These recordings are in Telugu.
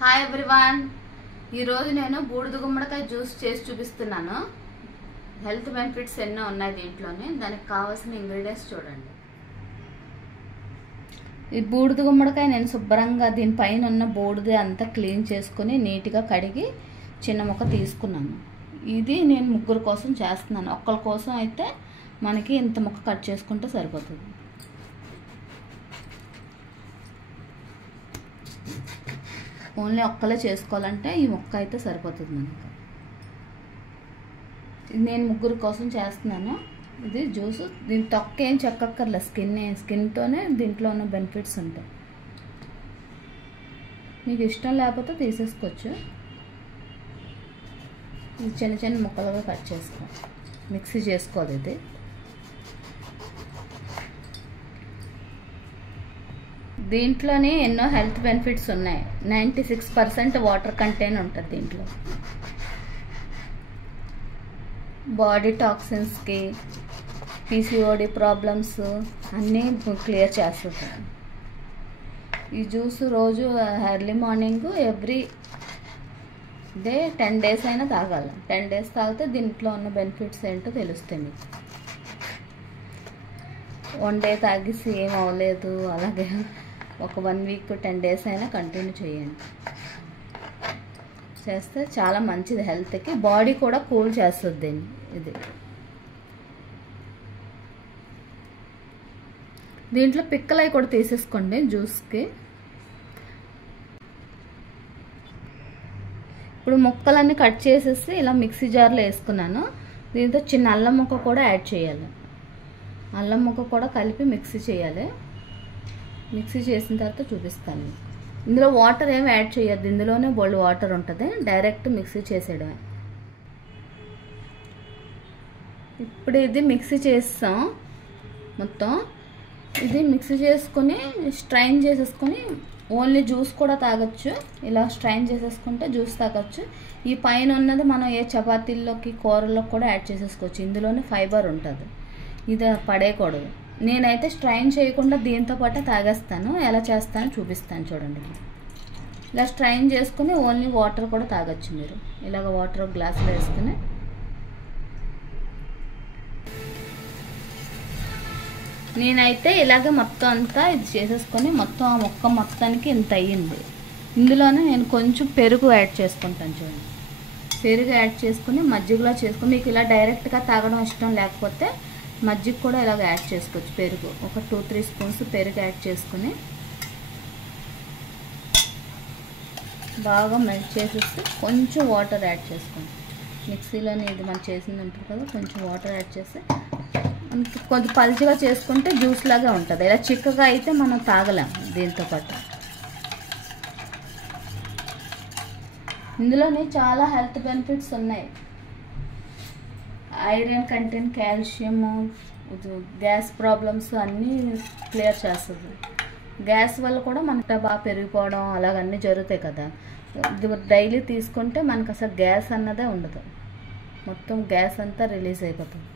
హాయ్ ఎవ్రీవన్, ఈరోజు నేను బూడిద గుమ్మడికాయ జ్యూస్ చేసి చూపిస్తున్నాను. హెల్త్ బెనిఫిట్స్ ఎన్నో ఉన్నాయి దీంట్లోనే. దానికి కావాల్సిన ఇంగ్రీడియంట్స్ చూడండి. ఈ బూడిద గుమ్మడికాయ నేను శుభ్రంగా దీనిపైన ఉన్న బూడిద అంతా క్లీన్ చేసుకుని నీట్గా కడిగి చిన్న ముక్క తీసుకున్నాను. ఇది నేను ముగ్గురు కోసం చేస్తున్నాను. ఒక్కరి కోసం అయితే మనకి ఇంత ముక్క కట్ చేసుకుంటే సరిపోతుంది. ఓన్లీ ఒక్కలే చేసుకోవాలంటే ఈ ముక్క అయితే సరిపోతుంది మనకు. నేను ముగ్గురు కోసం చేస్తున్నాను. ఇది జ్యూస్. దీని తొక్క ఏం చెక్కక్కర్లే, స్కిన్తోనే దీంట్లో ఉన్న బెనిఫిట్స్ ఉంటాయి. మీకు ఇష్టం లేకపోతే తీసేసుకోవచ్చు. ఇది చిన్న చిన్న ముక్కలుగా కట్ చేసుకో, మిక్సీ చేసుకోవాలి. ఇది దీంట్లోనే ఎన్నో హెల్త్ బెనిఫిట్స్ ఉన్నాయి. 96% వాటర్ కంటెంట్ ఉంటుంది దీంట్లో. బాడీ టాక్సిన్స్కి, పీసీఓడి ప్రాబ్లమ్స్ అన్నీ క్లియర్ చేస్తుంది. ఈ జ్యూస్ రోజు early morning every day 10 days అయినా తాగాలి. 10 days తాగితే దీంట్లో ఉన్న బెనిఫిట్స్ ఏంటో తెలుస్తాయి మీకు. 1 day తాగేసి ఏం అవ్వలేదు, అలాగే ఒక 1 week 10 days అయినా కంటిన్యూ చేయండి. చేస్తే చాలా మంచిది హెల్త్కి. బాడీ కూడా కూల్ చేస్తుంది దీన్ని. ఇది దీంట్లో పిక్కలవి కూడా తీసేసుకోండి జ్యూస్కి. ఇప్పుడు ముక్కలన్నీ కట్ చేసేసి ఇలా మిక్సీ జార్లో వేసుకున్నాను. దీంతో చిన్న అల్లం ముక్క కూడా యాడ్ చేయాలి. అల్లం ముక్క కూడా కలిపి మిక్సీ చేయాలి. మిక్సీ చేసిన తర్వాత చూపిస్తాను. ఇందులో వాటర్ ఏమి యాడ్ చేయొద్దు, ఇందులోనే బోల్డ్ వాటర్ ఉంటుంది. డైరెక్ట్ మిక్సీ చేసేయడమే. ఇప్పుడు ఇది మిక్సీ చేస్తాం మొత్తం. ఇది మిక్సీ చేసుకొని స్ట్రైన్ చేసేసుకొని ఓన్లీ జ్యూస్ కూడా తాగొచ్చు. ఇలా స్ట్రైన్ చేసేసుకుంటే జ్యూస్ తాగొచ్చు. ఈ పైన ఉన్నది మనం ఏ చపాతీల్లోకి కూరల్లోకి కూడా యాడ్ చేసేసుకోవచ్చు. ఇందులోనే ఫైబర్ ఉంటుంది. ఇది పడేయకూడదు. నేనైతే స్ట్రైన్ చేయకుండా దీంతో పాటు తాగేస్తాను. ఎలా చేస్తానో చూపిస్తాను చూడండి. ఇలా స్ట్రైన్ చేసుకుని ఓన్లీ వాటర్ కూడా తాగొచ్చు మీరు. ఇలాగ వాటర్ గ్లాసులో వేసుకుని నేనైతే ఇలాగ మొత్తం అంతా ఇది చేసేసుకొని మొత్తం ఆ మొక్క మొత్తానికి ఇంత అయ్యింది. ఇందులోనే నేను కొంచెం పెరుగు యాడ్ చేసుకుంటాను చూడండి. పెరుగు యాడ్ చేసుకుని మజ్జిగలో చేసుకుని, మీకు ఇలా డైరెక్ట్గా తాగడం ఇష్టం లేకపోతే మజ్జిగ కూడా ఇలాగ యాడ్ చేసుకోవచ్చు. పెరుగు ఒక 2-3 స్పూన్స్ పెరుగు యాడ్ చేసుకుని బాగా మెల్ట్ చేసేసి కొంచెం వాటర్ యాడ్ చేసుకోండి. మిక్సీలోనే ఇది మనం చేసింది ఉంటుంది కదా, కొంచెం వాటర్ యాడ్ చేసి కొంచెం పల్చగా చేసుకుంటే జ్యూస్ లాగా ఉంటుంది. ఇలా చిక్కగా అయితే మనం తాగలేం దీంతో పాటు. ఇందులోనే చాలా హెల్త్ బెనిఫిట్స్ ఉన్నాయి. Iron content, calcium, gas problems అన్నీ క్లియర్ చేస్తుంది. గ్యాస్ వల్ల కూడా మనకు బాగా పెరిగిపోవడం అలాగన్నీ జరుగుతాయి కదా. ఇది డైలీ తీసుకుంటే మనకు అసలు గ్యాస్ అన్నదే ఉండదు. మొత్తం గ్యాస్ అంతా రిలీజ్ అయిపోతుంది.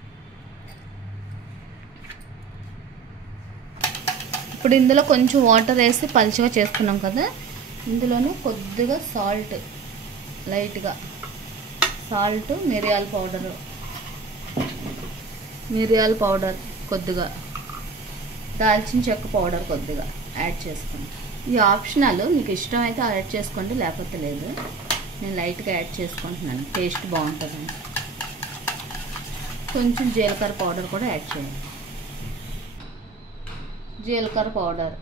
ఇప్పుడు ఇందులో కొంచెం వాటర్ వేసి పలుచగా చేసుకున్నాం కదా, ఇందులోనే కొద్దిగా సాల్ట్, లైట్గా సాల్ట్, మిరియాల పౌడర్ కొద్దిగా, దాల్చిన చెక్క పౌడర్ కొద్దిగా యాడ్ చేసుకోండి. ఇది ఆప్షనల్, మీకు ఇష్టం అయితే యాడ్ చేసుకోండి, లేకపోతే లేదు. నేను లైట్గా యాడ్ చేసుకుంటున్నాను, టేస్ట్ బాగుంటుందని. కొంచెం జీలకర్ర పౌడర్ కూడా యాడ్ చేయండి. జీలకర్ర పౌడర్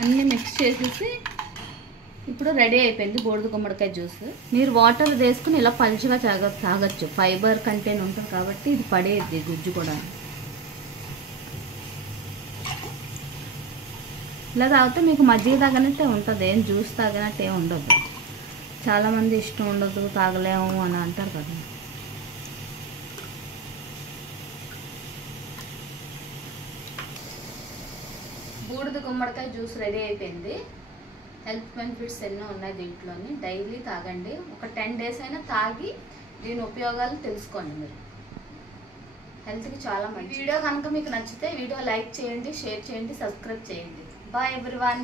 అన్నీ మిక్స్ చేసేసి ఇప్పుడు రెడీ అయిపోయింది బూడిద గుమ్మడికాయ జ్యూస్. మీరు వాటర్ వేసుకుని ఇలా పలుచగా తాగొచ్చు. ఫైబర్ కంటెంట్ ఉంటుంది కాబట్టి ఇది పడేది గుజ్జు కూడా. ఇలా తాగితే మీకు మజ్జిగ తాగినట్టే ఉంటుంది, ఏం జ్యూస్ తాగినట్టే ఉండదు. చాలామంది ఇష్టం ఉండదు, తాగలేము అని అంటారు కదా. బూడిద గుమ్మడికాయ జ్యూస్ రెడీ అయిపోయింది. హెల్త్ బెనిఫిట్స్ ఎన్నో ఉన్నాయి దీంట్లోని. డైలీ తాగండి. ఒక 10 days అయినా తాగి దీని ఉపయోగాలు తెలుసుకోండి మీరు. హెల్త్కి చాలా మంచిది. వీడియో కనుక మీకు నచ్చితే వీడియో లైక్ చేయండి, షేర్ చేయండి, సబ్స్క్రైబ్ చేయండి. Bye everyone.